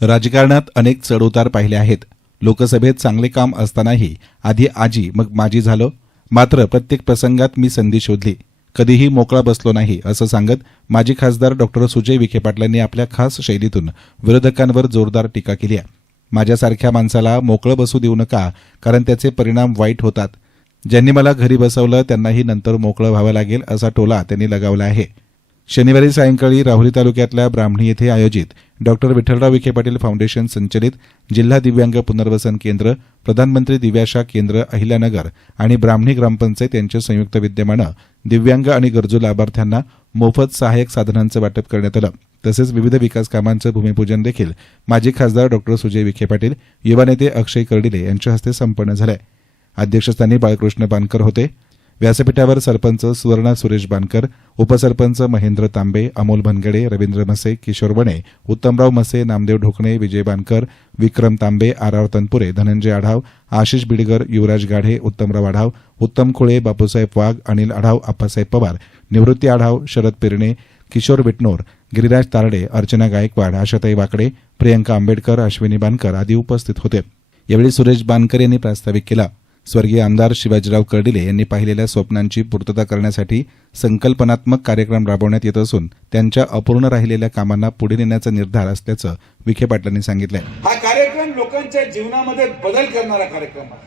राजकारणात अनेक चढउतार पाहिले आहेत. लोकसभेत चांगले काम असतानाही आधी आजी मग माझी झालो. मात्र प्रत्येक प्रसंगात मी संधी शोधली. कधीही मोकळा बसलो नाही असं सांगत माजी खासदार डॉक्टर सुजय विखे पाटलांनी आपल्या खास शैलीतून विरोधकांवर जोरदार टीका केली आहे. माझ्यासारख्या माणसाला मोकळं बसू देऊ नका कारण त्याचे परिणाम वाईट होतात. ज्यांनी मला घरी बसवलं त्यांनाही नंतर मोकळं व्हावं लागेल असा टोला त्यांनी लगावला आहे. शनिवारी सायंकाळी राहुरी तालुक्यातल्या ब्राह्मणी येथे आयोजित डॉक्टर विठ्ठलराव विखे पाटील फाउंडेशन संचलित जिल्हा दिव्यांग पुनर्वसन केंद्र प्रधानमंत्री दिव्याशा केंद्र अहिल्यानगर आणि ब्राह्मणी ग्रामपंचायत यांच्या संयुक्त विद्यमानं दिव्यांग आणि गरजू लाभार्थ्यांना मोफत सहाय्यक साधनांचं वाटप करण्यात आलं. तसेच विविध विकास कामांचं भूमिपूजन देखील माजी खासदार डॉक्टर सुजय विखे पाटील युवा नेते अक्षय कर्डिले यांच्या हस्ते संपन्न झालंय. अध्यक्षस्थानी बाळकृष्ण बानकर होते. व्यासपीठावर सरपंच सुवर्णा सुरेश बानकर उपसरपंच महेंद्र तांबे अमोल भनगडे रवींद्र मसे किशोर वणे उत्तमराव मसे नामदेव ढोकणे विजय बानकर विक्रम तांबे आर तनपुरे धनंजय आढाव आशिष बिडगर युवराज गाढे उत्तमराव आढाव उत्तम खुळे बापूसाहेब वाघ अनिल आढाव आप्पासाहेब पवार निवृत्ती आढाव शरद पिरणे किशोर बिटनोर गिरिराज तारडे अर्चना गायकवाड आशाताई वाकडे प्रियंका आंबेडकर अश्विनी बानकर आदी उपस्थित होते. यावेळी सुरेश बानकर यांनी प्रास्ताविक केला. स्वर्गीय आमदार शिवाजीराव कर्डिले यांनी पाहिलेल्या स्वप्नांची पूर्तता करण्यासाठी संकल्पनात्मक कार्यक्रम राबवण्यात येत असून त्यांच्या अपूर्ण राहिलेल्या कामांना पुढे नेण्याचा निर्धार असल्याचं विखे पाटलांनी सांगितलंय. हा कार्यक्रम लोकांच्या जीवनामध्ये बदल करणारा कार्यक्रम आहे.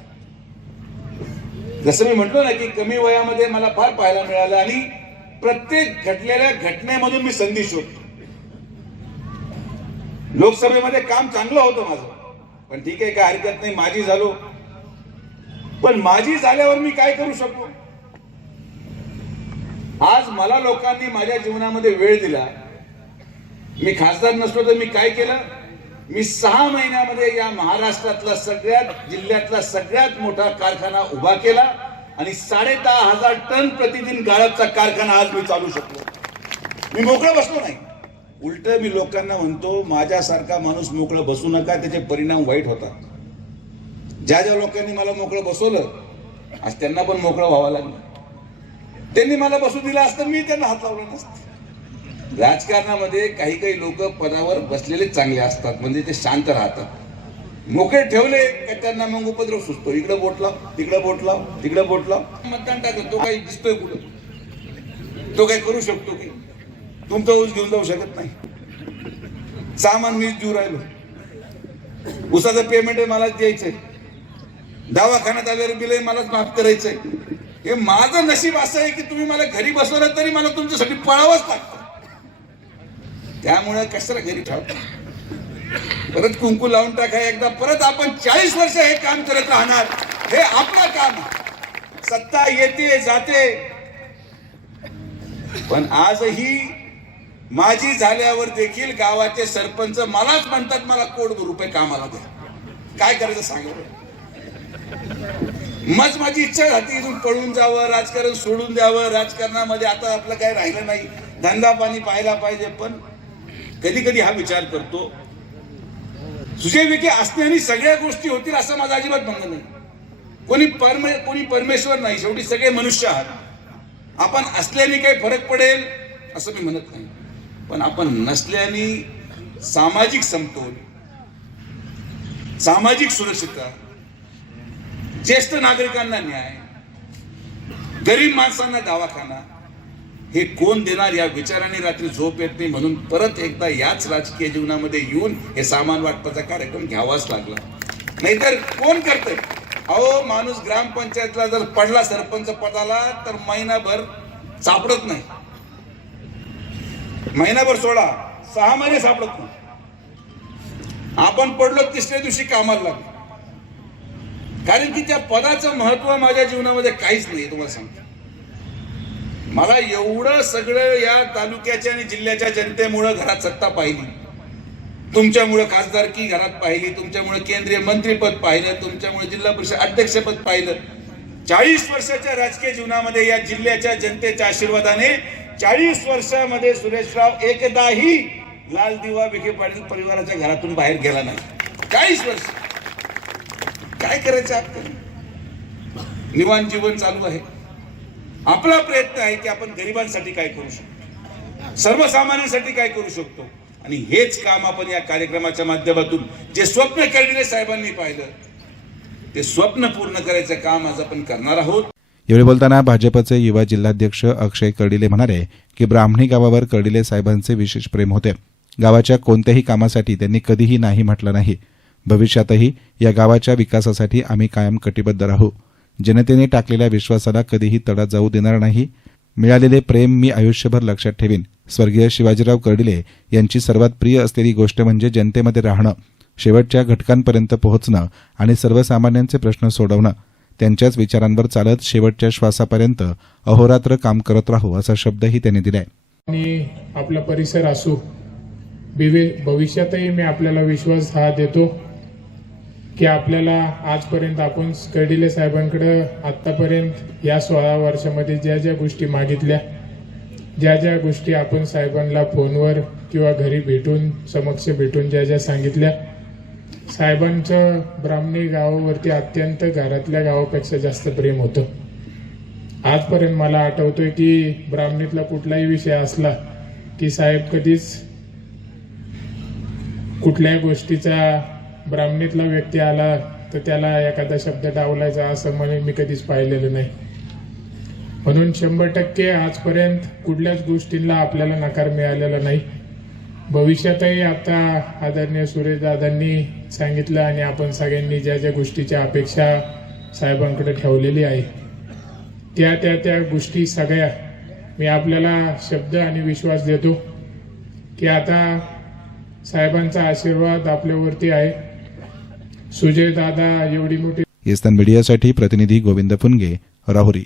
जसं मी म्हटलो ना की कमी वयामध्ये मला फार पाहायला मिळालं आणि प्रत्येक घडलेल्या घटनेमधून मी संधी शोधतो. लोकसभेमध्ये काम चांगलं होतं माझं. पण ठीक आहे काय हरकत नाही माझी झालो. पण माझी झाल्यावर मी काय करू शकतो? आज मला लोकांनी माझ्या जीवनामध्ये वेळ दिला. मी खासदार नसलो तर मी काय केलं? मी सहा महिन्यामध्ये या महाराष्ट्रातला सगळ्यात जिल्ह्यातला सगळ्यात मोठा कारखाना उभा केला आणि साडे दहा हजार टन प्रतिदिन गाळपचा कारखाना आज मी चालू शकलो. मी मोकळं बसलो नाही. उलट मी लोकांना म्हणतो माझ्यासारखा माणूस मोकळं बसू नका त्याचे परिणाम वाईट होतात. ज्या ज्या लोकांनी मला मोकळं बसवलं आज त्यांना पण मोकळं व्हावं लागलं. त्यांनी मला बसू दिलं असतं मी त्यांना हात लावला नसतं. राजकारणामध्ये काही काही लोक पदावर बसलेले चांगले असतात म्हणजे ते शांत राहतात. मोकळे ठेवले का त्यांना मग उपद्रव सुचतो. इकडं बोट लाव तिकडं बोट लाव तिकडं बोट लाव. मतदान टाकलं तो काही दिसतोय कुठं? तो काही करू शकतो की? तुमचा ऊस घेऊन जाऊ शकत नाही. सामान मीच देऊ राहिलो. उसाचं पेमेंट आहे द्यायचंय. दवाखान्यात आल्यावर बिल मलाच माफ करायचंय. हे माझं नशीब असं आहे की तुम्ही मला घरी बसवलं तरी मला तुमच्यासाठी पळावंच लागतं. त्यामुळे कशाला घरी ठेवता? परत कुंकू लावून टाका एकदा परत आपण चाळीस वर्ष हे काम करत राहणार. हे आपलं काम सत्ता येते जाते. पण आजही माझी झाल्यावर देखील गावाचे सरपंच मलाच म्हणतात मला कोट रुपये कामाला द्या. काय करायचं सांगा मज माझी इच्छा झाली इथून पळून जावं राजकारण सोडून द्यावं. राजकारणामध्ये आता आपलं काय राहिलं नाही. धंदा पाणी पाहायला पाहिजे पण कधी कधी हा विचार करतो. सुजय विखे असण्याने सगळ्या गोष्टी होतील असं माझं अजिबात म्हणणं नाही. कोणी परमे कोणी परमेश्वर नाही. शेवटी सगळे मनुष्य आहात. आपण असल्याने काही फरक पडेल असं मी म्हणत नाही. पण आपण नसल्याने सामाजिक समतोल सामाजिक सुरक्षितता ज्येष्ठ नागरिकांना न्याय गरीब माणसांना दवाखाना हे कोण देणार या विचाराने रात्री झोप येत नाही म्हणून परत एकदा याच राजकीय जीवनामध्ये येऊन हे सामान वाटपाचा कार्यक्रम घ्यावाच लागला. नाहीतर कोण करतंय? अहो माणूस ग्रामपंचायतला जर पडला सरपंच पदाला तर महिनाभर सापडत नाही. महिनाभर सोडा सहा महिने सापडत नाही. आपण पडलो तिसऱ्या दिवशी कामाला लागलो. कारण की त्या पदाचं महत्त्व माझ्या जीवनामध्ये काहीच नाही तुम्हाला सांगतो. मला एवढं सगळं या तालुक्याच्या आणि जिल्ह्याच्या जनतेमुळं घरात सत्ता पाहिली. तुमच्यामुळं खासदारकी घरात पाहिली तुमच्यामुळे केंद्रीय मंत्रीपद पाहिलं तुमच्यामुळे जिल्हा परिषद अध्यक्षपद पाहिलं. चाळीस वर्षाच्या राजकीय जीवनामध्ये या जिल्ह्याच्या जनतेच्या आशीर्वादाने चाळीस वर्षामध्ये सुरेशराव एकदाही लाल दिवा विखे पाटील परिवाराच्या घरातून बाहेर गेला नाही. चाळीस वर्ष. काय करायचं आपल्याला? निवान जीवन चालू आहे. आपला प्रयत्न आहे की आपण गरिबांसाठी काय करू शकतो? सर्वसामान्यांसाठी काय करू शकतो? आणि हेच काम आपण या कार्यक्रमाच्या माध्यमातून जे स्वप्न कर्डिले साहेबांनी पाहिलं ते स्वप्न पूर्ण करायचं काम आज आपण करणार आहोत. यावेळी बोलताना भाजपचे युवा जिल्हाध्यक्ष अक्षय कर्डिले म्हणाले की ब्राह्मणी गावावर कर्डिले साहेबांचे विशेष प्रेम होते. गावाच्या कोणत्याही कामासाठी त्यांनी कधीही नाही म्हटलं नाही. भविष्यातही या गावाच्या विकासासाठी आम्ही कायम कटिबद्ध राहू. जनतेने टाकलेल्या विश्वासाला कधीही तडा जाऊ देणार नाही. मिळालेले प्रेम मी आयुष्यभर लक्षात ठेवीन. स्वर्गीय शिवाजीराव कर्डिले यांची सर्वात प्रिय असलेली गोष्ट म्हणजे जनतेमध्ये राहणं शेवटच्या घटकांपर्यंत पोहोचणं आणि सर्वसामान्यांचे प्रश्न सोडवणं. त्यांच्याच विचारांवर चालत शेवटच्या श्वासापर्यंत अहोरात्र काम करत राहू असा शब्दही त्यांनी दिलाय. आणि आपला परिसर असो भविष्यातही मी आपल्याला विश्वास हा देतो. की आपल्याला आजपर्यंत आपण कर्डिले साहेबांकडं आत्तापर्यंत या सोळा वर्षामध्ये ज्या ज्या गोष्टी मागितल्या ज्या ज्या गोष्टी आपण साहेबांना फोनवर किंवा घरी भेटून समक्ष भेटून ज्या ज्या सांगितल्या साहेबांचं ब्राह्मणी गावावरती अत्यंत घरातल्या गावापेक्षा जास्त प्रेम होतं. आजपर्यंत मला आठवतोय की ब्राह्मणीतला कुठलाही विषय असला की साहेब कधीच कुठल्याही गोष्टीचा ब्राह्मणीतला व्यक्ती आला तर त्याला एखादा शब्द डावलायचा असं म्हणे मी कधीच पाहिलेलं नाही. म्हणून शंभर टक्के आजपर्यंत कुठल्याच गोष्टींना आपल्याला नकार मिळालेला नाही. भविष्यातही आता आदरणीय सुरेश दादांनी सांगितलं आणि आपण सगळ्यांनी ज्या ज्या गोष्टीच्या अपेक्षा साहेबांकडे ठेवलेली आहे त्या त्या त्या गोष्टी सगळ्या मी आपल्याला शब्द आणि विश्वास देतो की आता साहेबांचा आशीर्वाद आपल्यावरती आहे. सुजय दादा एवढी मोठी इस्तान मीडियासाठी प्रतिनिधी गोविंद फुनगे राहुरी.